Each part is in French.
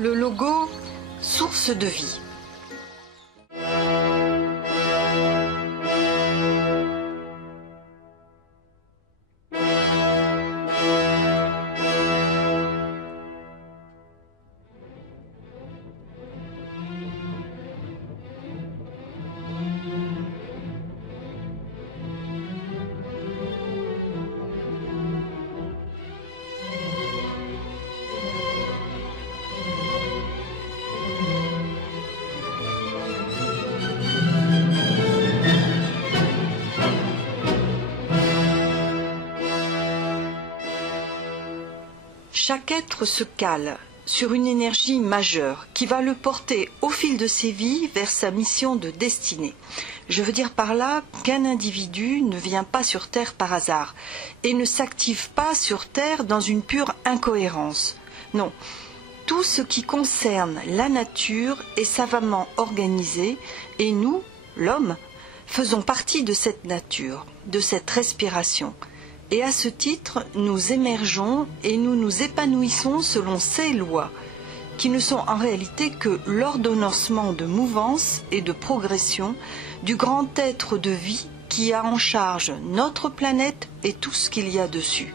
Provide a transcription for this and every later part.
Le logo, source de vie. Chaque être se cale sur une énergie majeure qui va le porter au fil de ses vies vers sa mission de destinée. Je veux dire par là qu'un individu ne vient pas sur Terre par hasard et ne s'active pas sur Terre dans une pure incohérence. Non, tout ce qui concerne la nature est savamment organisé et nous, l'homme, faisons partie de cette nature, de cette respiration. Et à ce titre, nous émergeons et nous nous épanouissons selon ces lois, qui ne sont en réalité que l'ordonnancement de mouvance et de progression du grand être de vie qui a en charge notre planète et tout ce qu'il y a dessus.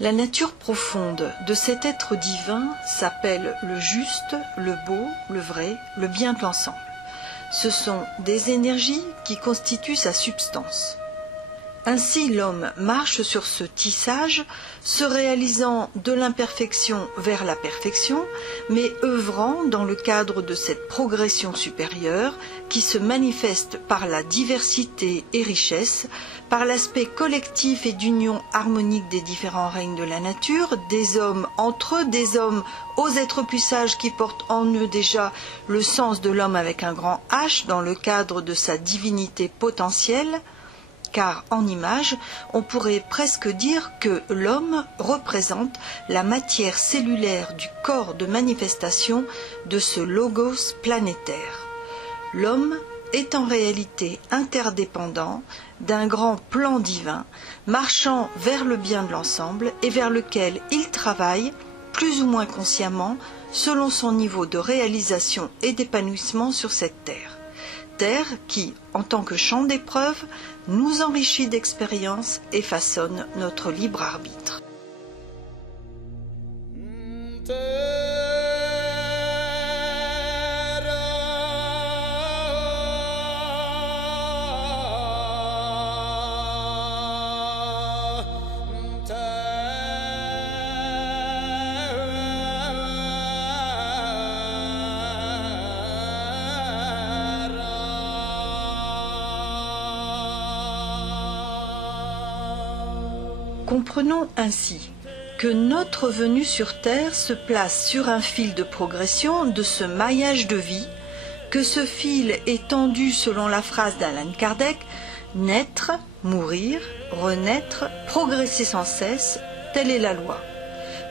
La nature profonde de cet être divin s'appelle le juste, le beau, le vrai, le bien de l'ensemble. Ce sont des énergies qui constituent sa substance. Ainsi l'homme marche sur ce tissage, se réalisant de l'imperfection vers la perfection, mais œuvrant dans le cadre de cette progression supérieure qui se manifeste par la diversité et richesse, par l'aspect collectif et d'union harmonique des différents règnes de la nature, des hommes entre eux, des hommes aux êtres plus sages qui portent en eux déjà le sens de l'homme avec un grand H dans le cadre de sa divinité potentielle, car en image, on pourrait presque dire que l'homme représente la matière cellulaire du corps de manifestation de ce logos planétaire. L'homme est en réalité interdépendant d'un grand plan divin, marchant vers le bien de l'ensemble et vers lequel il travaille, plus ou moins consciemment, selon son niveau de réalisation et d'épanouissement sur cette terre. Terre qui, en tant que champ d'épreuve, nous enrichit d'expérience et façonne notre libre arbitre. Comprenons ainsi que notre venue sur Terre se place sur un fil de progression de ce maillage de vie, que ce fil est tendu selon la phrase d'Allan Kardec, naître, mourir, renaître, progresser sans cesse, telle est la loi.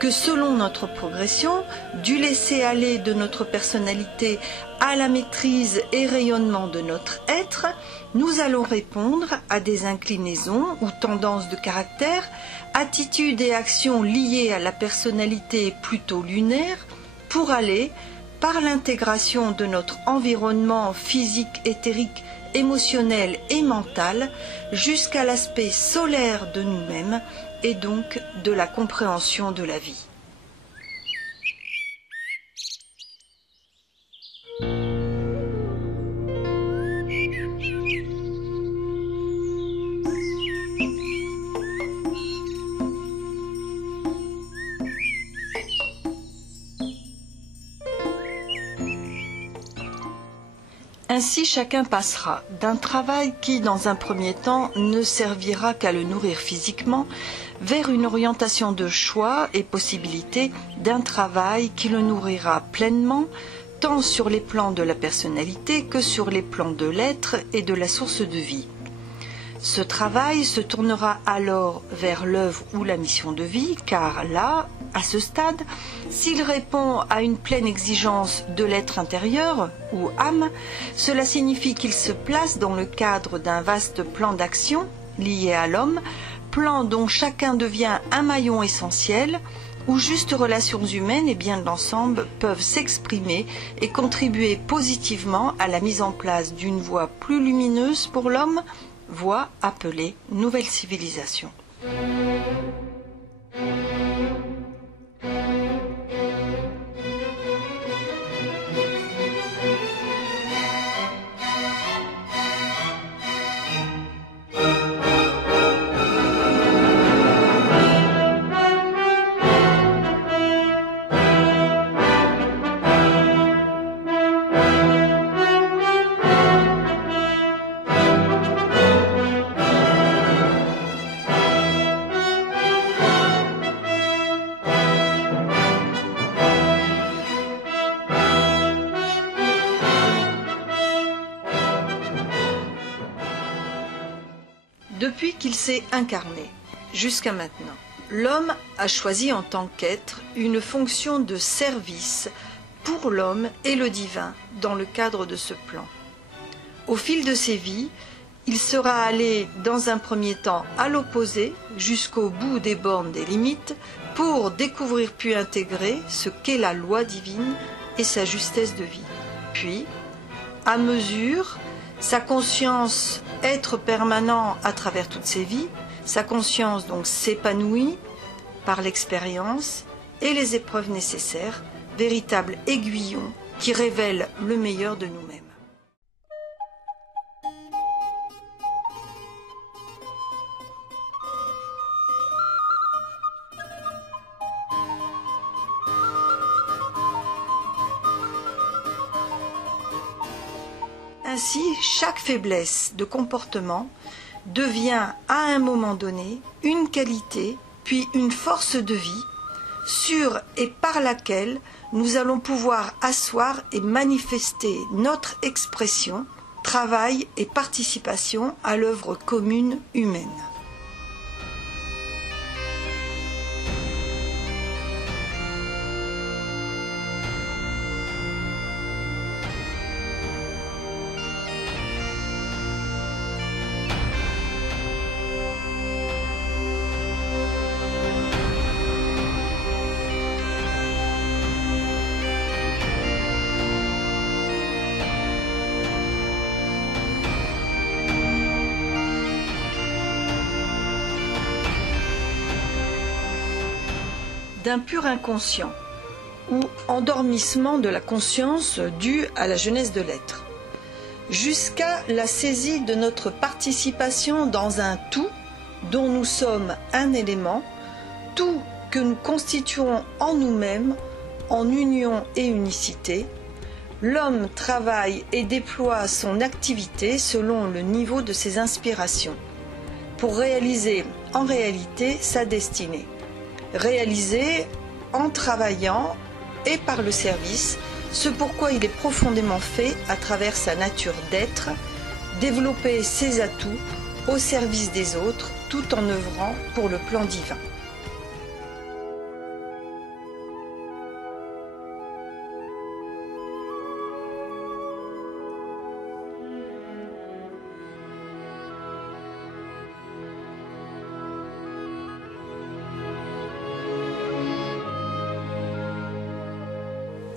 Que selon notre progression, du laisser-aller de notre personnalité à la maîtrise et rayonnement de notre être, nous allons répondre à des inclinaisons ou tendances de caractère, attitudes et actions liées à la personnalité plutôt lunaire, pour aller, par l'intégration de notre environnement physique, éthérique, émotionnel et mental, jusqu'à l'aspect solaire de nous-mêmes et donc de la compréhension de la vie. Ainsi chacun passera d'un travail qui, dans un premier temps, ne servira qu'à le nourrir physiquement, vers une orientation de choix et possibilité d'un travail qui le nourrira pleinement, tant sur les plans de la personnalité que sur les plans de l'être et de la source de vie. Ce travail se tournera alors vers l'œuvre ou la mission de vie, car là, à ce stade, s'il répond à une pleine exigence de l'être intérieur ou âme, cela signifie qu'il se place dans le cadre d'un vaste plan d'action lié à l'homme, plan dont chacun devient un maillon essentiel, où justes relations humaines et bien de l'ensemble peuvent s'exprimer et contribuer positivement à la mise en place d'une voie plus lumineuse pour l'homme, voie appelée nouvelle civilisation. Depuis qu'il s'est incarné, jusqu'à maintenant, l'homme a choisi en tant qu'être une fonction de service pour l'homme et le divin dans le cadre de ce plan. Au fil de ses vies, il sera allé dans un premier temps à l'opposé, jusqu'au bout des bornes des limites, pour découvrir puis intégrer ce qu'est la loi divine et sa justesse de vie. Puis, à mesure, sa conscience être permanent à travers toutes ses vies, sa conscience donc s'épanouit par l'expérience et les épreuves nécessaires, véritable aiguillon qui révèle le meilleur de nous-mêmes. Ainsi, chaque faiblesse de comportement devient à un moment donné une qualité, puis une force de vie, sur et par laquelle nous allons pouvoir asseoir et manifester notre expression, travail et participation à l'œuvre commune humaine. D'un pur inconscient ou endormissement de la conscience dû à la jeunesse de l'être, jusqu'à la saisie de notre participation dans un tout dont nous sommes un élément, tout que nous constituons en nous-mêmes, en union et unicité. L'homme travaille et déploie son activité selon le niveau de ses inspirations, pour réaliser en réalité sa destinée. Réaliser en travaillant et par le service, ce pourquoi il est profondément fait à travers sa nature d'être, développer ses atouts au service des autres tout en œuvrant pour le plan divin.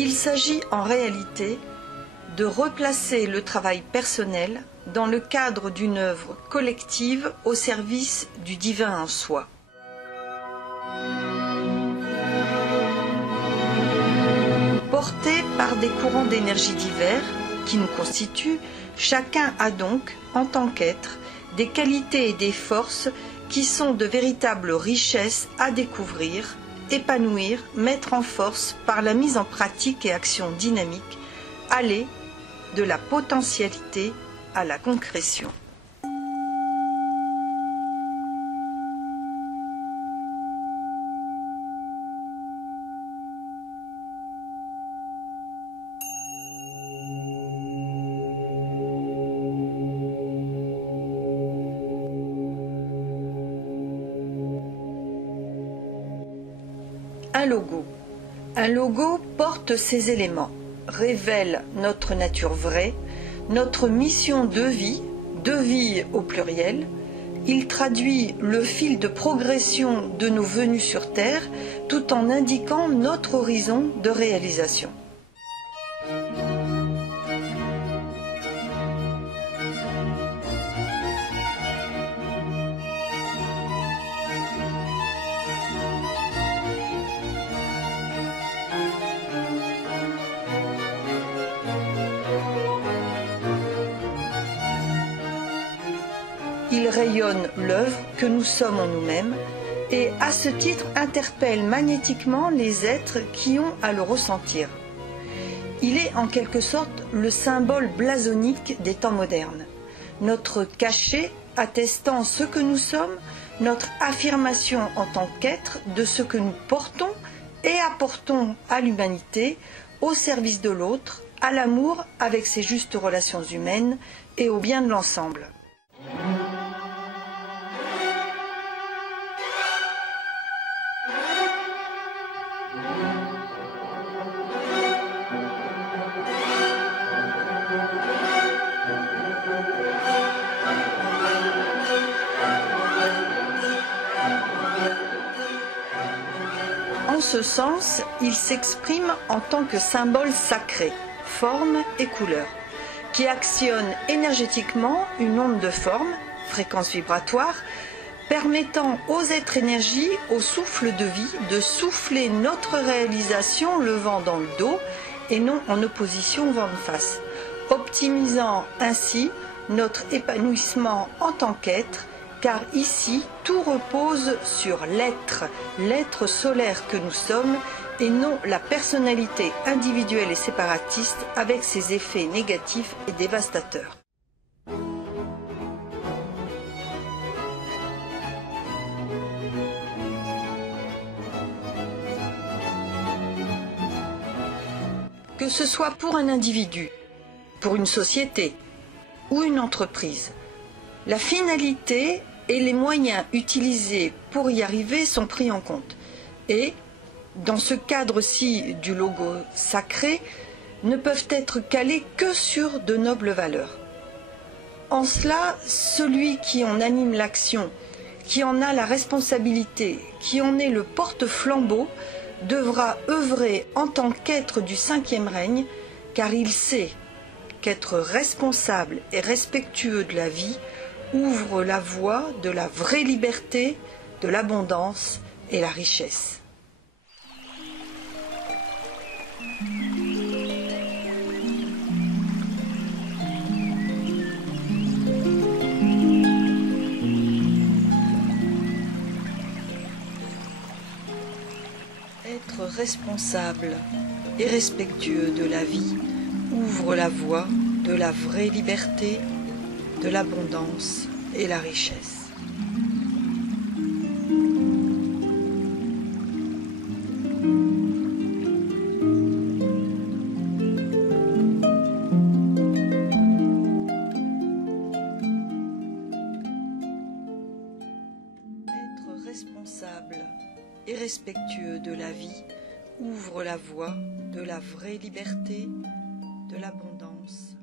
Il s'agit en réalité de replacer le travail personnel dans le cadre d'une œuvre collective au service du divin en soi. Porté par des courants d'énergie divers qui nous constituent, chacun a donc, en tant qu'être, des qualités et des forces qui sont de véritables richesses à découvrir, épanouir, mettre en force par la mise en pratique et action dynamique, aller de la potentialité à la concrétion. Un logo. Un logo porte ces éléments, révèle notre nature vraie, notre mission de vie au pluriel. Il traduit le fil de progression de nos venues sur Terre tout en indiquant notre horizon de réalisation. Il rayonne l'œuvre que nous sommes en nous-mêmes et à ce titre interpelle magnétiquement les êtres qui ont à le ressentir. Il est en quelque sorte le symbole blasonique des temps modernes, notre cachet attestant ce que nous sommes, notre affirmation en tant qu'être de ce que nous portons et apportons à l'humanité, au service de l'autre, à l'amour avec ses justes relations humaines et au bien de l'ensemble. En ce sens, il s'exprime en tant que symbole sacré, forme et couleur, qui actionne énergétiquement une onde de forme, fréquence vibratoire, permettant aux êtres énergies, au souffle de vie, de souffler notre réalisation le vent dans le dos et non en opposition au vent de face, optimisant ainsi notre épanouissement en tant qu'être, car ici tout repose sur l'être solaire que nous sommes et non la personnalité individuelle et séparatiste avec ses effets négatifs et dévastateurs. Que ce soit pour un individu, pour une société ou une entreprise, la finalité et les moyens utilisés pour y arriver sont pris en compte. Et, dans ce cadre-ci du logo sacré, ne peuvent être calés que sur de nobles valeurs. En cela, celui qui en anime l'action, qui en a la responsabilité, qui en est le porte-flambeau, devra œuvrer en tant qu'être du cinquième règne, car il sait qu'être responsable et respectueux de la vie ouvre la voie de la vraie liberté, de l'abondance et la richesse. Être responsable et respectueux de la vie ouvre la voie de la vraie liberté, de l'abondance et la richesse. Être responsable et respectueux de la vie ouvre la voie de la vraie liberté, de l'abondance